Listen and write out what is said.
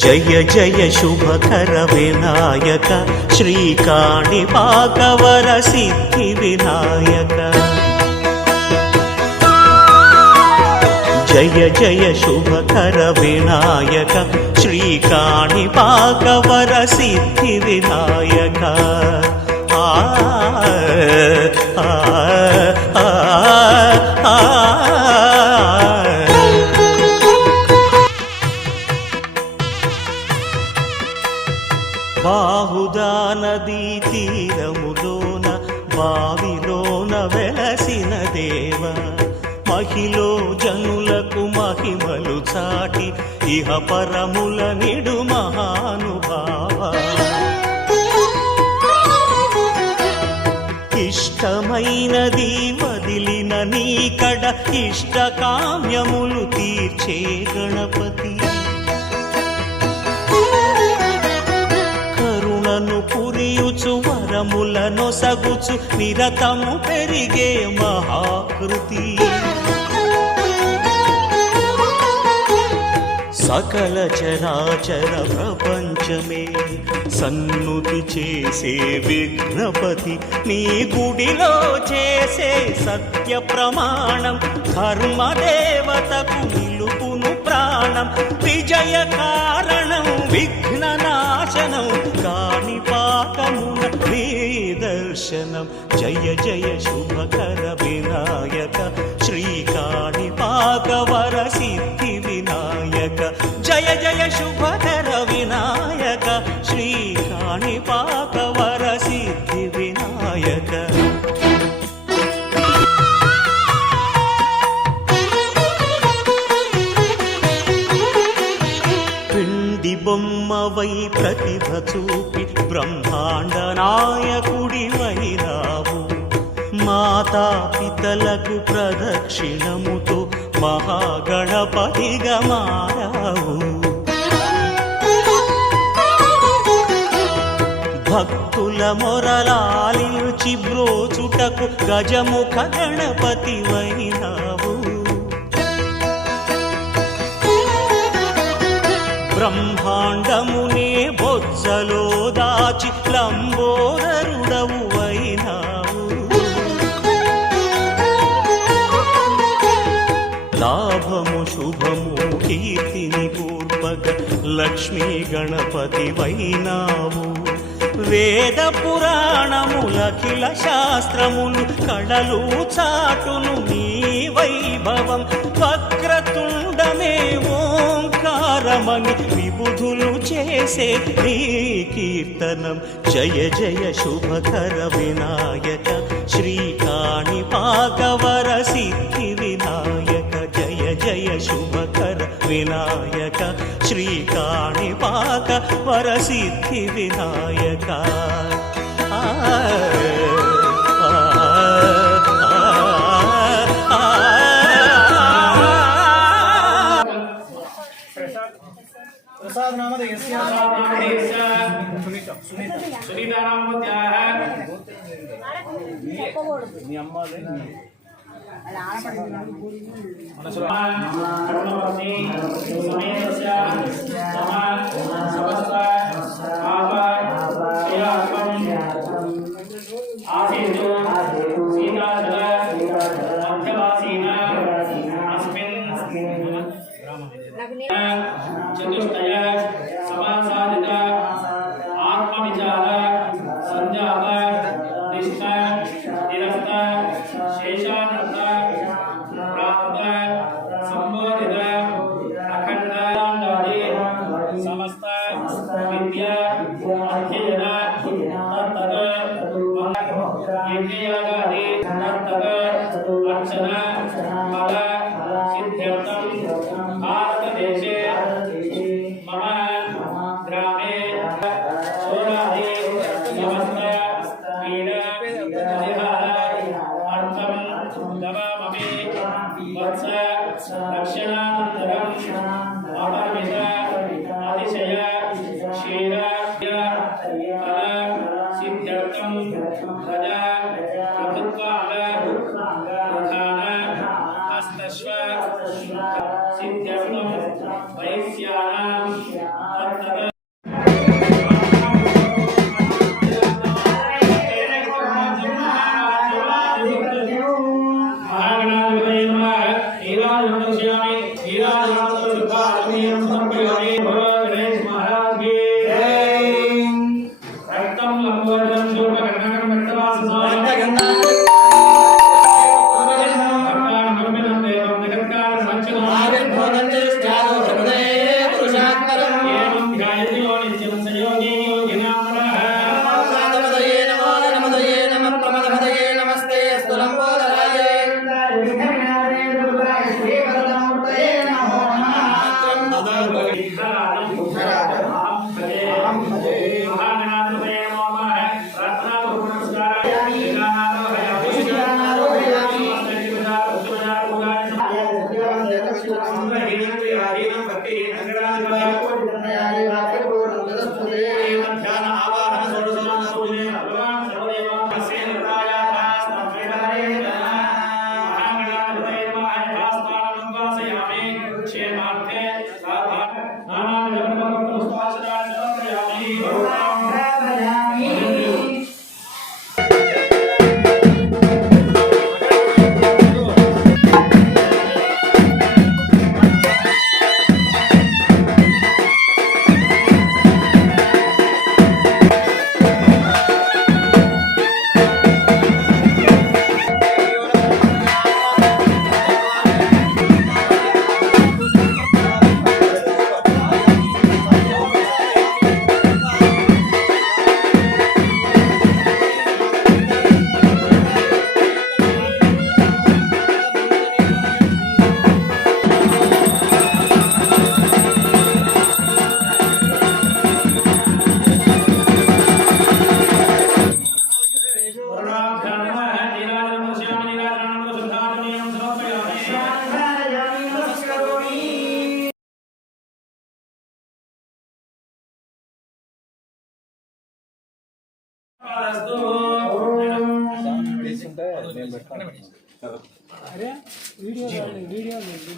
జయ జయ శుభకర వినాయక శ్రీకాణిపాకవర సిద్ధి వినాయక జయ జయ శుభకర వినాయక శ్రీకాణిపాకవర సిద్ధి వినాయక బాహుదా నదీ తీరములోన బావిలోన వెలసిన దేవ మహిలో జనులకు మహిమలు చాటి ఇహ పరముల నిడు మహానుభావ ఇష్టమైనది వదిలిన నీకడ ఇష్ట కామ్యములు తీర్చే గణపతి కరుణను పురియుచు వరములను సగుచు నిరతము పెరిగే మహాకృతి సకల చరాచర ప్రపంచమే సన్నుతి చేసే విఘ్నపతి నీ గుడిలో చేసే సత్య ప్రమాణం ధర్మదేవతకు నిలుపును ప్రాణం విజయ కారణం విఘ్న నాశనం కాణిపాకమున నీ దర్శనం జయ జయ శుభకర వినాయక శ్రీకాణిపాకవర సిద్ధి వినాయక జయ జయ శుభకర వినాయక శ్రీకాణిపాకవర సిద్ధి వినాయక పిండి బొమ్మవై ప్రతిభ చూపి బ్రహ్మాండ నాయకుడి వైరావు మాతా పితలకు ప్రదక్షిణముతో మహాగణపతిగా మారావు భక్తుల మొరలాలించి బ్రోచుటకు గజముఖ గణపతి వైనావు బ్రహ్మాండమునే బొజ్జలో దాచి లంబోదరుడవు వైనావు లాభము శుభము కీర్తిని పూర్వక లక్ష్మీ గణపతి వైనావు వేద పురాణములఖిల శాస్త్రములు కళలు చాటును నీ వైభవం వక్రతుండమే ఓంకారమని విబుధులు చేసే నీ కీర్తనం జయ జయ శుభకర వినాయక శ్రీకాణిపాకవర సిద్ధి వినాయక జయ జయ శుభకర వినాయక శ్రీకాణిపాకవర సిద్ధి వినాయక प्रसाद नाम सुनीता नाम चतुष्टय समासादित आत्मविचार संजात निष्ठ निरस्त शेषानंद प्राप्त संबोधित अखंड समस्त विद्या अध्ययन तत्तद यज्ञयागादि तत्तद अर्चना फल सिद्ध्यर्थम भारतदेशे मम ग्रामे सोरादि समस्त पीडा परिहारार्थं दवामि वत्स दक्षिणानन्तरम् अवमित अतिशय क्षीर ध्यायति यो नित्यं स योगी योगिनां नमः प्रमदपदये नमो नमदये नमः प्रमदपदये नमस्ते अस्तु लम्बोदराय विघ्नविनाशाय दुर्गाय श्रीवरदमूर्तये नमो नमः वीडियो